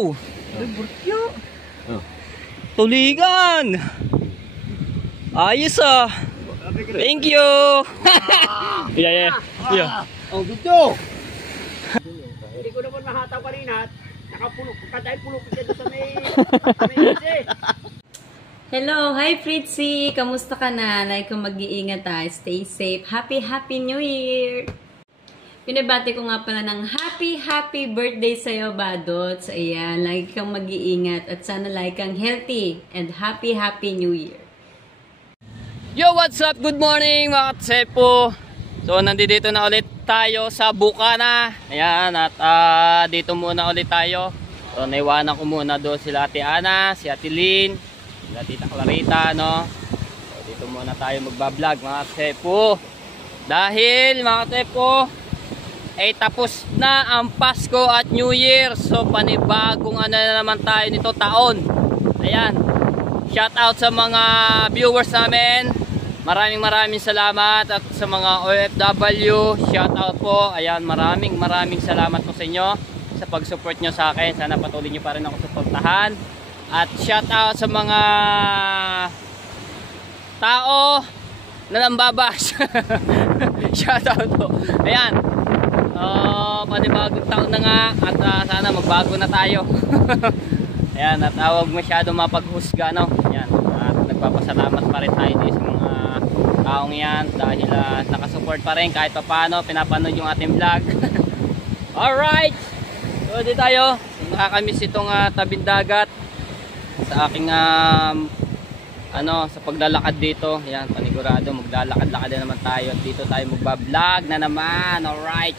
Wow! Oh. Tulingan! Ayos ah! Thank you! Yeah. Oh, video! Hindi ko naman mahataw kanina. Nakapulok. Dahil pulok dito sa may Hello! Hi Fritzy! Kamusta ka na? Like kung mag-iingat stay safe. Happy New Year! Pinabati ko nga pala ng happy birthday sa'yo, Badots. Ayan, lagi kang mag-iingat at sana lagi kang healthy and happy New Year. Yo, what's up? Good morning mga katsepo. So, nandito na ulit tayo sa Bukana. Ayan, at dito muna ulit tayo. So, naiwanan ko muna doon sila Ate Ana, si Ate Lynn, sila Tita Clarita, no? So, dito muna tayo magbablog mga katsepo. Dahil mga katsepo, ay tapos na ang Pasko at New Year. So panibagong na naman tayo nito taon. Ayan, shout out sa mga viewers namin. Maraming salamat. At sa mga OFW, shout out po. Ayan, maraming salamat po sa inyo sa pag-support nyo sa akin. Sana patuloy nyo pa rin ako suportahan. At shout out sa mga tao na nambabas. Shout out po. Ayan, panibagong taon na nga at sana magbago na tayo. Ayan, at huwag masyado mapaghusga, no? Ayan, at nagpapasalamat pa rin tayo sa mga taong yan dahil nakasupport pa rin kahit pa paano pinapanood yung ating vlog. Alright, so di tayo nakakamiss itong tabing dagat sa aking sa paglalakad dito. Ayan, panigurado maglalakad-lakad na naman tayo at dito tayo magbablog na naman. Alright,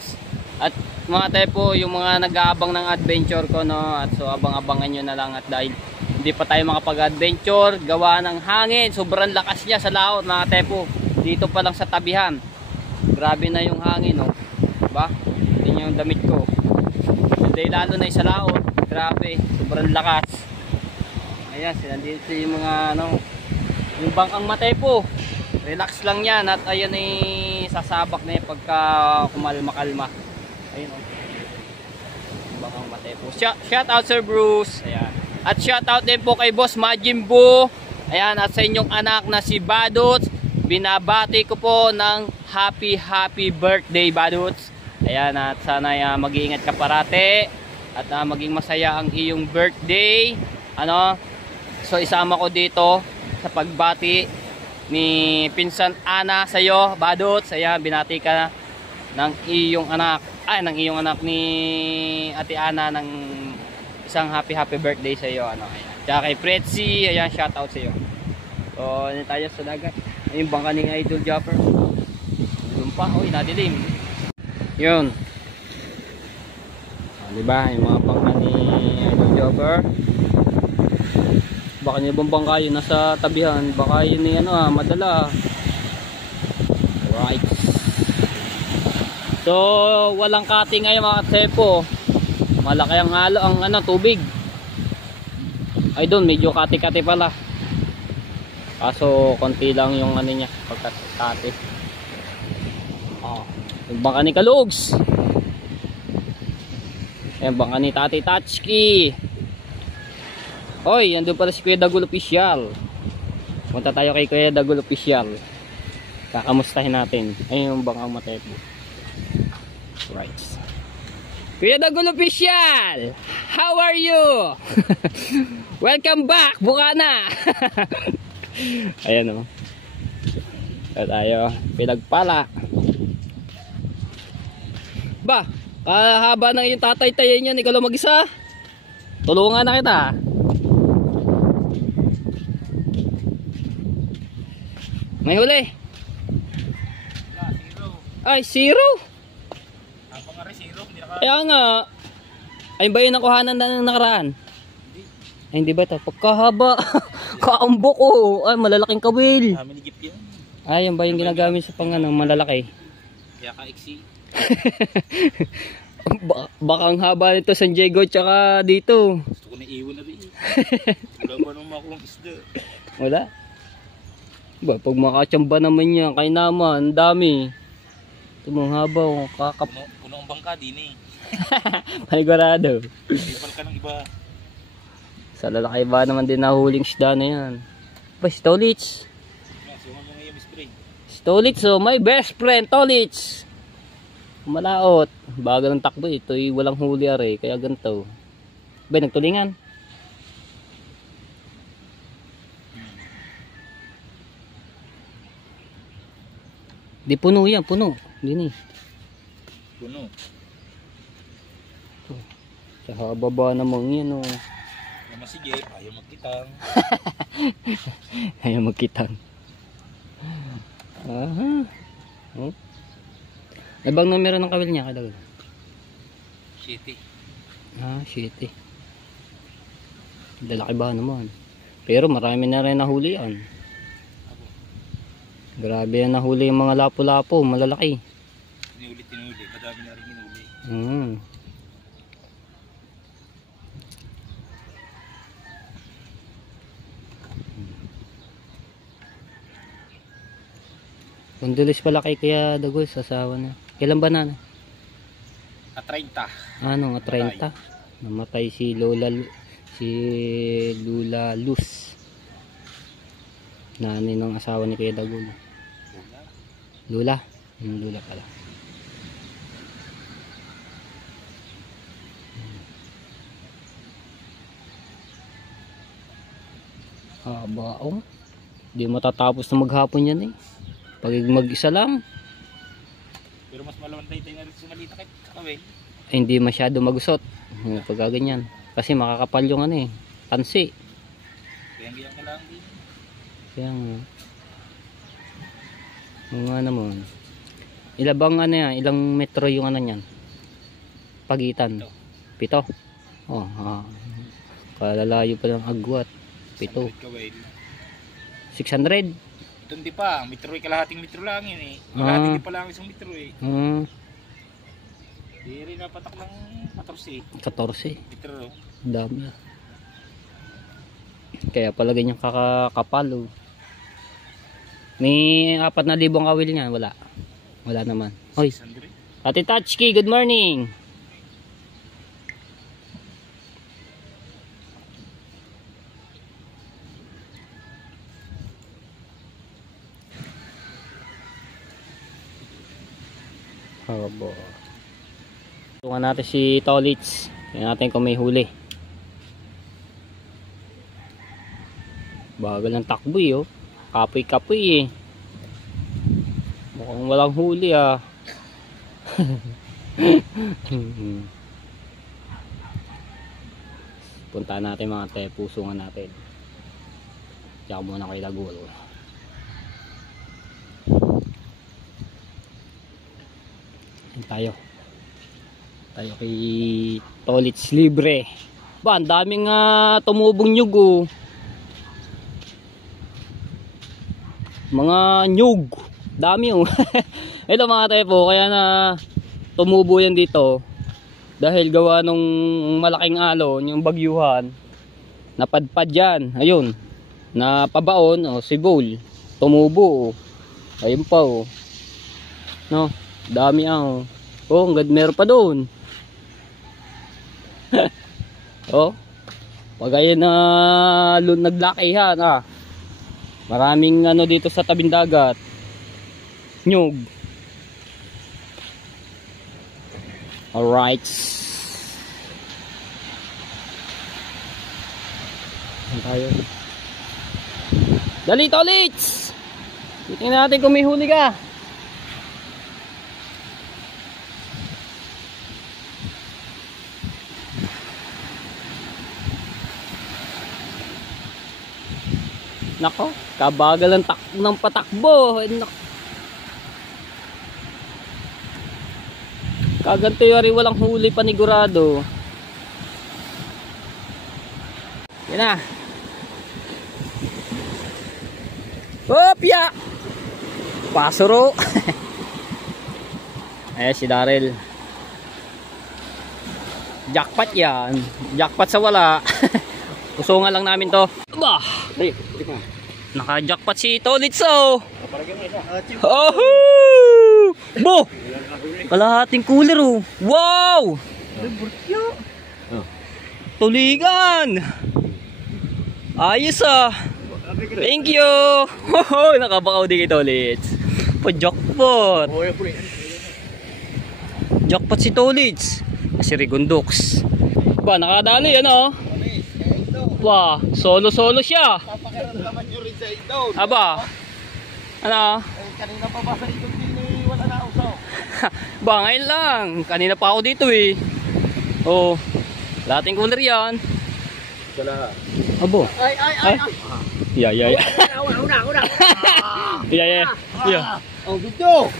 at mga tepo, yung mga nag-aabang ng adventure ko, no, at so abang-abangan nyo na lang. At dahil hindi pa tayo makapag-adventure gawa ng hangin, sobrang lakas niya sa laot mga tepo. Dito pa lang sa tabihan, grabe na yung hangin, no? Diba? Yun yung damit ko. Hindi, lalo na sa laot, grabe, sobrang lakas. Ayan, nandito yung mga yung bangkang matepo, relax lang yan. At ayan ay sasabak na yung pagka kumalma-kalma. Ayun, bangkang matepo. Shout out Sir Bruce. Ayan. At shout out din po kay Boss Majimbo. Ayan, at sa inyong anak na si Badots, binabati ko po ng happy birthday, Badots. Ayan, at sana mag-iingat ka parate at maging masaya ang iyong birthday. So isama ko dito sa pagbati ni Pinsan Ana sa iyo, Badots. Ayan, binati ka ng iyong anak, ng iyong anak ni Ate Ana ng isang happy birthday sa iyo. Ayan. Tsaka kay Fritzy, ayan, shout out sa iyo. So, ano tayo sa dagat. Ayun, bangka ni Idol Jumper. Doon pa, nadilim. Yun. Diba, yung mga bangka ni Idol Jumper. Baka yung bangka yun nasa tabihan, baka yun ni madala. Right. So walang cutting ngayon mga katsepo. Malaki ang halo ang tubig. Ay doon medyo kati-kati pala. Kaso konti lang yung niya pagkati. Yung bangka ni Kalugs. Yung bangka ni Tati Tatchki. Hoy, andun pala si Kuya Dagul Official. Punta tayo kay Kuya Dagul Official. Kakamustahin natin. Ayun yung bangkang matepo. Right. Kuya Dagul Official! How are you? Welcome back, Bukana! Ayan o. At tayo, pinagpala. Ba, kahaba na yung tatay-tayo niyan, ikaw lang mag-isa. Tulungan na kita. May huli. Ay, zero. Kaya nga. Ay, ba yung nakuhanan na ng nakaraan? Ay, hindi ba ito? Pagkahaba. Kaambok ko. Ay, malalaking kawil. Ay, yan ba yung ginagamit sa malalaki? Kaya ka-iksi. Baka ang haba nito San Diego tsaka dito. Gusto ko na iwan na rin. Wala ba nang makulang isda? Wala. Ba, pag makachamba naman yan, kay naman, ang dami. Ito mong habaw, Puno ang bangka din eh. Panigurado. Ipal ka ng iba. Sa lalaki ba naman din nahuling isda na yan. Ba, si Tolits. Tolits, oh, my best friend, Tolits. Malaot. Bagal ng takbo, ito'y walang huli are, kaya ganito. Ba, nagtulingan. Di puno yan, puno. Hindi ni. Puno. Sa baba namang yan, oh. Sige, ayaw magkitang. Ayaw magkitang. Aha. Oh. Nabang numero ng kawil niya kada. Shitty. Ah, shitty. Lalaki ba naman? Pero marami na rin nahuli yan. Grabe na nahuli yung mga lapo-lapo, malalaki. Tinuli. Madami na rin hinuli. Condolis pala kay Kuya Dagol sa asawa na. Kailan ba na? At 30. Ano, 30. Namatay si Lula Luz. Nanay ng asawa ni Kuya Dagol. Lula. Lula pala. Baong. Di matatapos na maghapon yan eh. Pag mag-isa lang. Pero mas malawantay tayo na rin sumalita kay kakawin. Hindi masyado magusot. Pag ganyan. Kasi makakapal yung ano eh. Tansi. Kaya ka lang din. Kaya nga. Mga naman. Ilabang ano yan. Ilang metro yung ano yan. Pagitan. 7. Oh, kalalayo pa ng agwat. 7. 600. Ito hindi pa. Metro kalahating metro lang yun eh. Kalahating di pa lang isang metro eh. Di rin napatak ng 14. 14. Metro. Dami. Kaya pala ganyan kakapal. Oh. May 4,000 kawil niya. Wala. Wala naman. Hoy. Ate Tachki, good morning. Habo. Tungan natin si Tolits. Tingnan natin kung may huli. Bagal ng takbo eh, oh. Kapoy-kapoy eh. Mukhang walang huli ah. Puntahan natin mga pusungan natin. Diyan muna kay Dagol. Tayo kay Tolits libre. Ba, ang daming tumubong nyug oh. Mga nyug dami oh. Ito mga tepo, kaya na tumubo yan dito dahil gawa nung malaking alon, yung bagyuhan, napadpad yan, ayun, napabaon oh, si Bull tumubo oh. Ayun pa oh, no, dami oh. Oh, hanggang meron pa doon. Oh. Pag ayun na naglakihan ah. Maraming ano dito sa tabing dagat. Nyug. Alright. Tayo. Dali Tolits. Tingnan natin kung may huli ka. Nako, kabagal ng patakbo. Kaganto yari walang huli panigurado. Yan na. Hopya! Pasuro. Eh si Daryl. Jackpot yan. Jackpot sa wala. Pusungan lang namin to. Bah! Naka-jackpot si Tolits oh. Oh! Bo! Kalahating cooler oh. Wow! Tuligan! Ayos ah. Thank you. Nakabakaw din ito ulit. Jackpot. Jackpot si Tolits. Si Rigondux. Ba, nakadali ano? Ba, solo siya. Naman yung rin sa ito. Aba. Ano? Kanina pa ba sa ito din wala na usaw? Ba, ngayon lang. Kanina pa ako dito eh. Oh. Lating cooler yan. Wala. Abo. Ay. Yeah. Una. Yeah. Oh, video.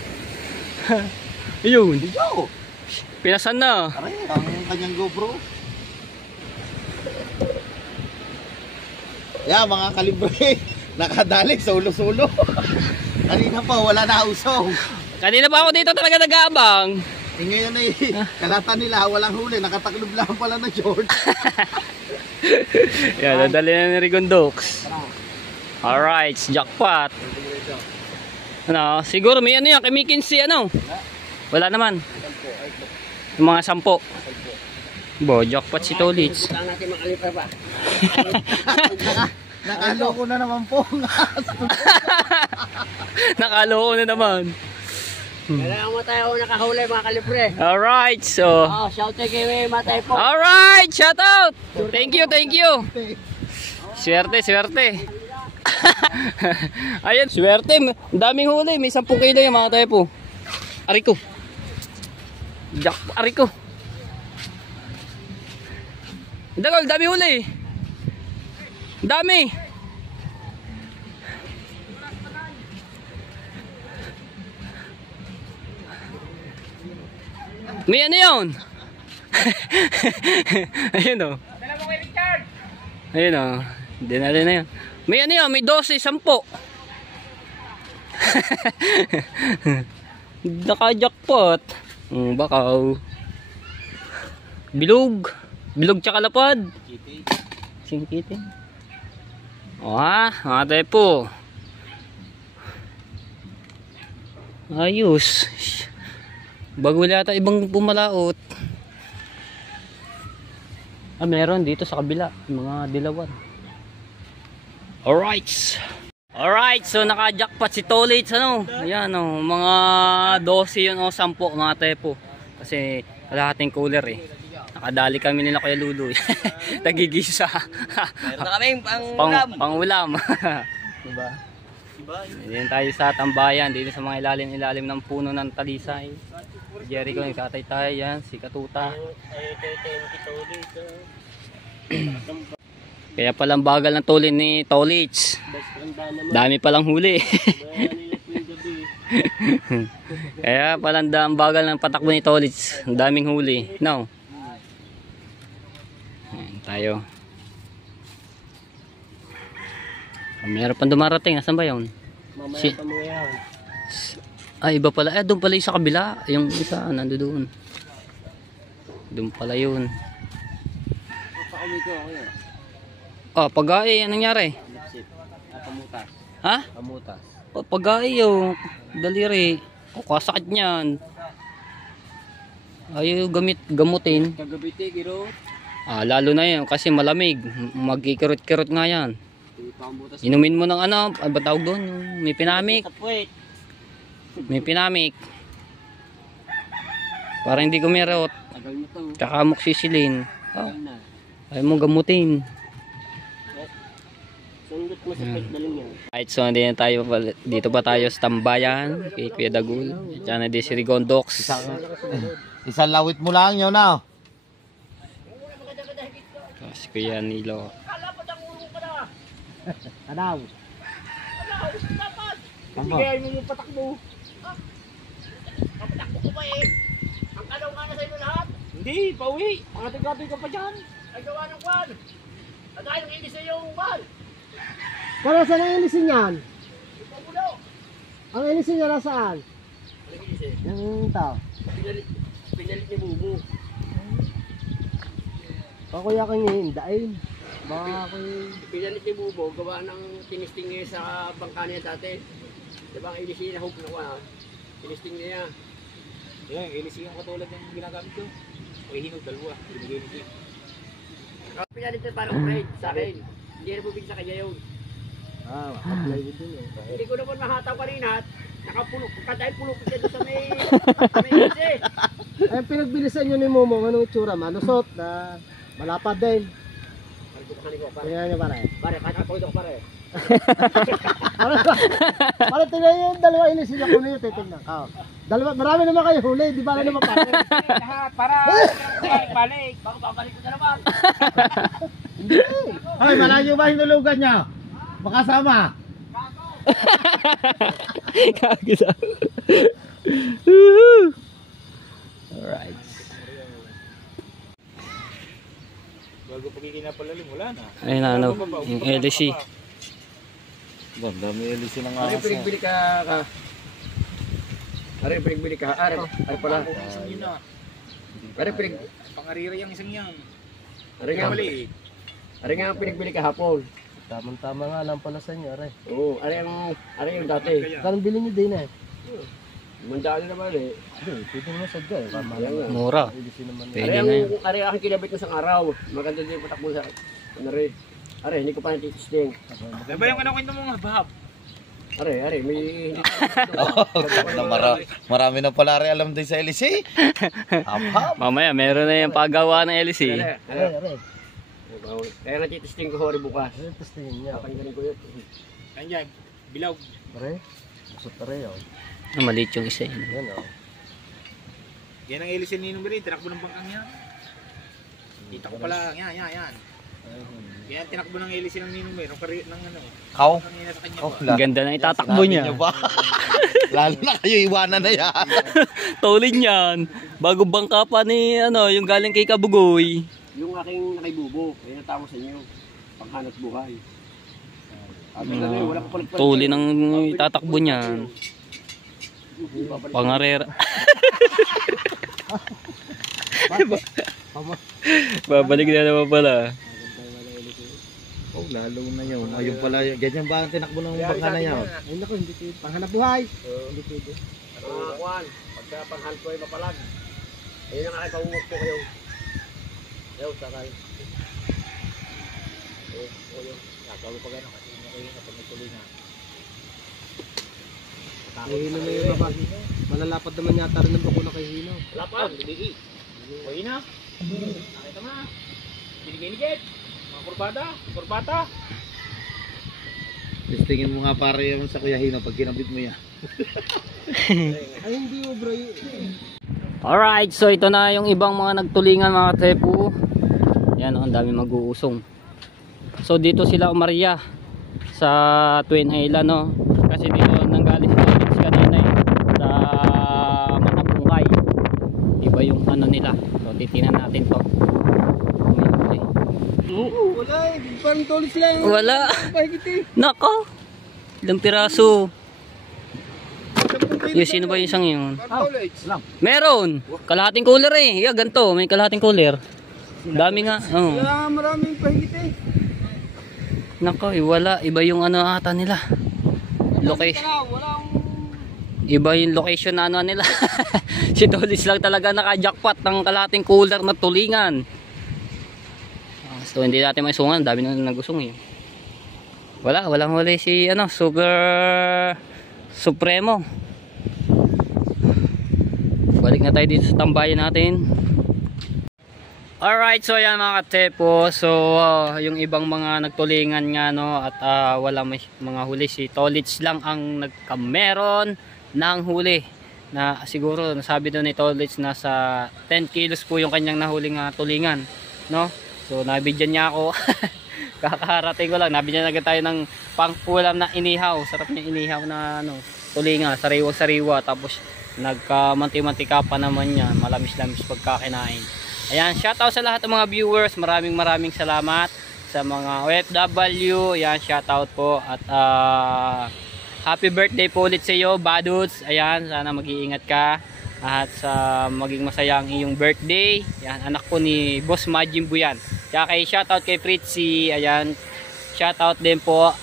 Ayun. Video. Pinasan na. Aray, ang kanyang GoPro. Yeah, mga kalibre. Nakadali, solo. Kanina pa, wala na usong. Kanina pa ako dito talaga nag-aabang. Eh ngayon ay kalata nila, walang huli. Nakataklob lang pala na short. Yan, nadali na ni Rigondux. Alright, jackpot. Ano, siguro may ano yan, kay McKinsey ano? Wala naman. Yung mga 10. Bo, jackpot si Tolits. Saan natin makalipa pa? Nakaloko na naman po. Nakaloko na naman. Kailangan mo tayo nakahuli mga kalibre. Alright, so. Oh, shout out kay Matay po. Alright, shout out. Thank you. Swerte. Ayan, swerte. Daming huli. May 10 kilo yung mga tayo po. Ariko. Ariko. Dagal, dami huli. Dami. May ano yun? Ayun o. Ayun o. Hindi natin na yun. May ano yun? May 12, 10. Naka-jackpot. Bakaw. Bilog tsaka lapad. Singkiti. Mga tayo po. Ayos. Bago yata ibang pumalaot. Meron dito sa kabila. Mga dilawan. Alright, so naka-jackpot si Tolits ano. Ayan o, mga 12 yun o 10 mga tepo. Kasi kalahating cooler eh. Nakadali kami nila Kuya Lulu. Nagigisa. Meron na kami pang ulam. Diba? Diyan tayo sa tambayan, dito sa mga ilalim ng puno ng talisay. Si Jericho, nagkatay-tay yan, si Katuta. Kaya palang bagal ng tulin ni Tolits. Dami palang huli. Kaya palang bagal ng patakbo ni Tolits. Ang daming huli. No? Ayan tayo. Meron pang dumarating. Nasaan ba yun? Mamaya pa mga yan. Iba pala. Doon pala yung sa kabila. Yung isa, nando doon. Doon pala yun. Pakawin ko ako yan. Pag-ai. Anong nangyari? Pamutas. Ha? Pamutas. Pag-ai yung daliri. Kasakit niyan. Ayaw gamutin. Kagabiti, giro. Lalo na yan kasi malamig. Magkikirot-kirot nga yan. Inumin mo ng ano, ba tawag doon? May pinamik. May pinamik. Para hindi kumirot. Tagal mo to. Tsaka moxisilin. Ayaw mo gamutin. Sundot mo sa pagdaling yan. Right, so dito pa tayo sa tambayan kay Kuya Dagul. Diyan na di si Rigondox. Isang lawit mo lang yun na. Si Kuya Nilo. Adaw. Bigay mo yung patakbo. Papatakbo ko pa eh. Ang kalaw nga na sa inyo lahat. Hindi, pauwi. Mga tigabi ka pa dyan. Ay gawa ng kwan. At dahil yung ilis na yung bal. Kaya saan ang ilisin yan? Ipamulo. Ang ilisin niya nasaan? Ang ilis eh. Yung tao. Pinalit ni Bubu. Pakuya kang hihindain. Baka ako Pinalit ni Bubu. Gawa ng tinisting niya sa bangka niya dati. Diba ang ilis niya na hook na kwan. Tinisting niya. Yan, ilis yung katulad ng ginagamit ko. May hinog, dalawa. Binigay ni Jim. Pinalit niya parang grade sa akin. Hindi na bubig sa kanya yun. Plywood din eh. Hindi ko naman mahataw kanina at nakapulo. Pagkatay pulo ko dyan sa may ilisi. Ay, pinagbili sa inyo ni Momong, anong itsura? Malusot na malapad din. Tingnan nyo pare. Pare, kahit ako ito pare. Pare, tingnan nyo yung dalawa inisin niya kung yun, titignan ka. Dalawa, marami naman kayo huli, di ba na naman pare? Para balik. Baka babalik ko na naman. Hoy, malayo ba hinulugan niya? Makasama. Kagisa. Alright. Bago pagiging napalalim, wala na. Ayun na, ano, yung LC. Ang dami LC ng Pare, aso. pinagbili ka. Pare, pinagbili ka. Ay pala. Pare, Pangarira yung isang yan. Pare nga. Mali. Pare nga pinagbili ka hapon. Tamang-tama nga lang pala sa inyo, aray. Oo, are yung dati. Kanang bilhin nyo din eh. Mandaan naman eh. Pwede mo sadya eh. Ayan nga. Mura. Ilisin naman Pwede Are na yun. ang aking kinabit ko sa araw. Maganda din yung patakbo sa are. Are, hindi ko pa natitisting. Diba yung kwento mo nga, Bahab? Are, may hindi. Marami na pala rin alam din sa LC. Hap-hap. Mamaya, meron na yung paggawa ng LC. Are. Aray. Kaya natitisting ko hori bukas. Aray, tapos tingin niya. Kapag ko yun. Nandiyan, bilog. Aray. Usot aray oh. Maliit yung isa yun. Yan oh. Yan ang LC ni Numeri, tinakbo ng bangkang yan. Kita ko pala, yan. Yan, tinakbo ng LC ng Ninumeri, ng ano. Kaw. Kanina sa kanya Oh, ba? Ang ganda na itatakbo Sinabi niya. niyo ba? Lalo na kayo, iwanan na yan. Tulid niyan. Bago bangka pa ni, ano, yung galing kay Kabugoy. Yung aking nakibubo, ay natawag sa inyo. Panghanap buhay. Wala ko palit-palit. Tuli ng itatakbo niyan. Pangarera. Babalik na naman pala. Oh, lalo na yun. Ayun pala, ganyan ba ang tinakbo ng bangka na yan? Ay naku, hindi pwede. Panghanap buhay. Hindi pwede. Kuhan, pagka panghanap buhay mapalag. Ayun ang aking pangungok ko kayo. Ayaw, sakay. Yun. Kakalo pa gano'n, kasi hindi kayo kapag nagtuloy na. Hino na yung baba. Malalapad naman yata rin ng bakuna kay Hino. Wala pa, hindi. Uy na. Nakita mo na. Binigay-ligit. Mga kurbata. Testingin mo nga pare yung sa Kuya Hino pag kinabit mo yan. Ay hindi mo bro. Alright, so ito na yung ibang mga nagtulingan mga tepu. Yan, ang dami mag-uusong. So dito sila umarya sa Twin Island, no? Kasi dito nanggaling si kanina sa Matapungkay. Iba yung ano nila. So titingnan natin to. Wala eh. Parang tulis lang. Wala. Nako. Ilang piraso. Yung sino ba yung isang yun? Meron. Kalahating cooler eh. Yeah, ganito. May kalahating cooler. Dami nga. Oh. Wala maraming pahigit eh. Nako, wala. Iba yung ano ata nila. Location. Iba yung location na ano nila. Si Tolis lang talaga naka-jackpot ng kalahating cooler na tulingan. So hindi natin may sungan. Dami na nagusong eh. Walang huli si ano, Super Supremo. Balik na tayo dito sa tambayan natin. Alright, so ayan mga katepo. So yung ibang mga nagtulingan nga no, at wala mga huli. Si Tolits lang ang nagkameron ng huli. Na siguro nasabi doon ni Tolits na sa 10 kilos po yung kanyang nahuling tulingan, no? So nabigyan niya ako. Kakarating ko lang, nabigyan agad tayo ng pangpulam na inihaw. Sarap niya inihaw na ano, tulingan, sariwa-sariwa. Tapos nagkamanti-mantika pa naman yan, malamis-lamis pagkakinain. Ayan, shoutout sa lahat ng mga viewers. Maraming salamat sa mga OFW. Ayan, shoutout po. At happy birthday po ulit sa iyo, Baduts. Ayan, sana mag-iingat ka. At sa maging masaya ang iyong birthday. Ayan, anak po ni Boss Majin Buyan. Kaya kay shoutout kay Fritzy. Ayan, shoutout din po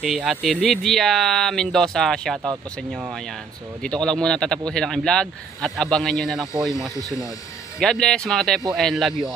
kay Ate Lydia Mendoza. Shoutout po sa inyo. Ayan, so dito ko lang muna tatapusin ang vlog. At abangan nyo na lang po yung mga susunod. God bless mga tepo and love you all.